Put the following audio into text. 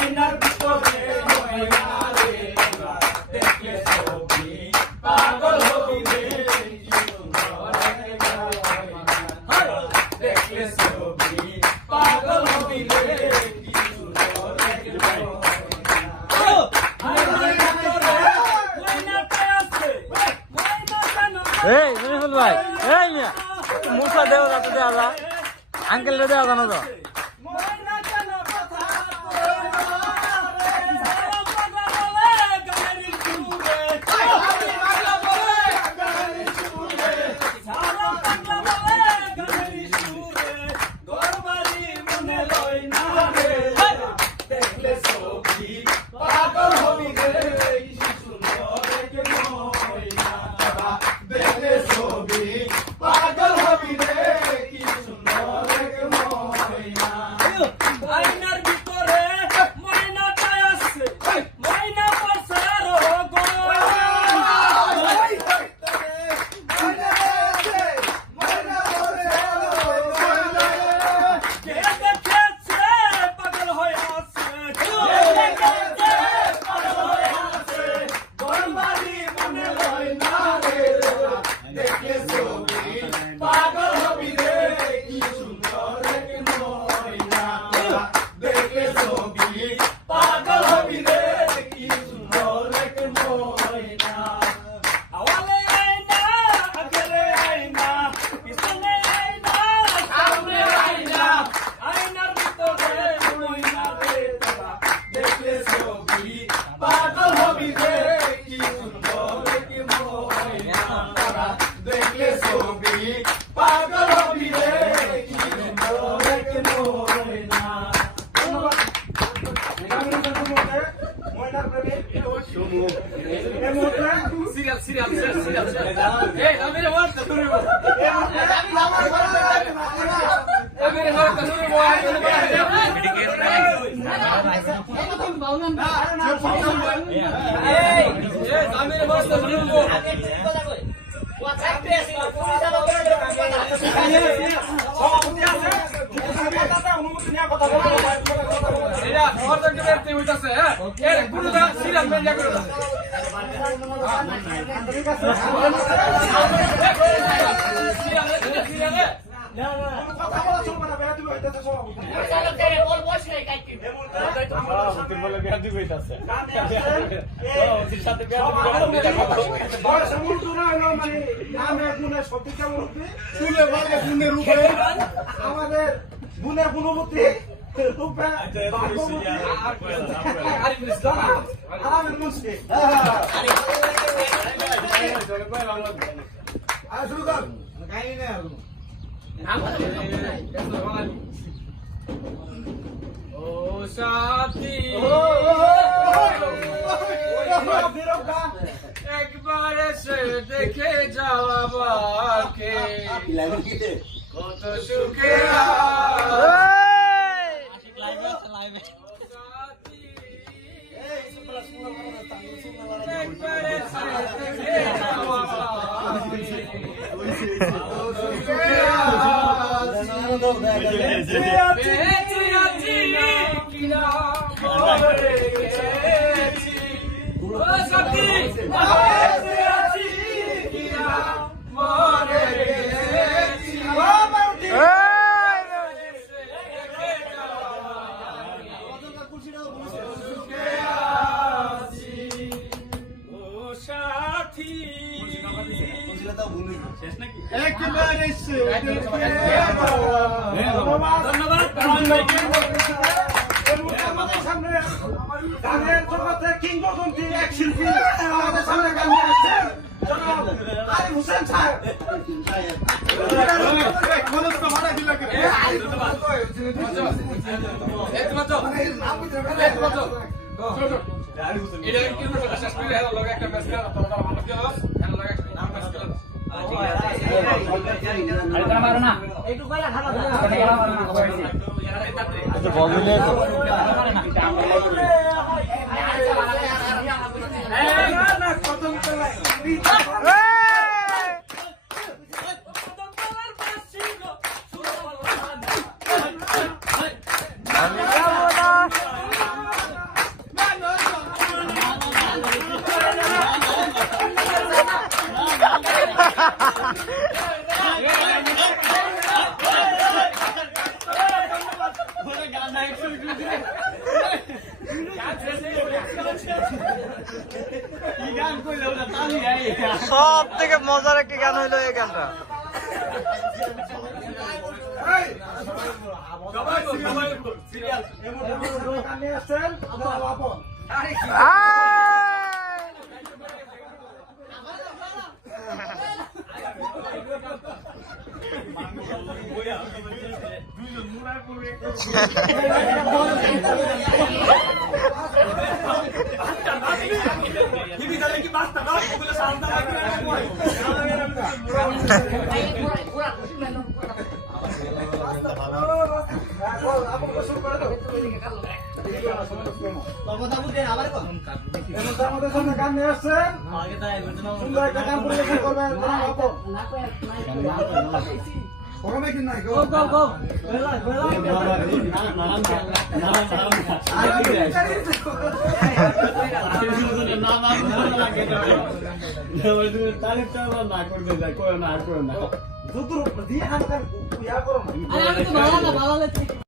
আয়নার ভিতরে ময়না রে দেখলে ছবি পাগল হবি রে কি সুন্দর একটা ময়না দেখলে ছবি পাগল হবি রে কি সুন্দর একটা ময়না আয়নার ভিতরে ময়নাটা আছে ময়না জানো এই মনিফুল ভাই এই মিয়া মুসা দেও রাতে দেওয়া যা আঙ্কেল রে দেওয়া জানো তো ময়না জানো কথা বলে গানের সুরে সারা বাংলা বলে গানের সুরে দরবারি মনে লয় না রে দেখলে ছবি পাগল হবি রে কি সুন্দর একটা ময়না দেখলে ছবি পাগল হবি রে কি সুন্দর একটা ময়না আয়নার ভিতরে ময়নাটা আছে ময়না পড়ছে রোগো কে দেখেছে পাগল হয়ে আছে পাগল হয়ে আছে দরবারি মনে লয় না রে দেখলে ছবি পাগল হবি রে কি সুন্দর একটা ময়না দেখলে ছবি পাগল হবি রে কি সুন্দর একটা ময়না আওয়ালে আয়না আগলে আয়না পিছনে আয়না সামনে আয়না আয়নার ভিতরে ময়না রে দেখলে ছবি পাগল হবি রে কি সুন্দর একটা ময়না দেখলে ছবি পাগল হবি রে কি সুন্দর একটা ময়না আমাদের গুণের গুণবতী ও সাথী একবার এসে দেখে যাওয়া বাকে কত সুখে একবার এসে দেখে যাওয়া গানের জগতের কিংবদন্তি এক শিল্পী আমাদের সামনে গান গেয়েছেন আরিফ হোসেন সাহেব। গানটা গান নিয়ে আসছেন আমার আপন। আমাদের সামনে গান নিয়ে আসছেন সুন্দর একটা গান পরিবেশন করবেন আমার আপন। দুধুর উপর দিয়ে হাত ইয়া করো না।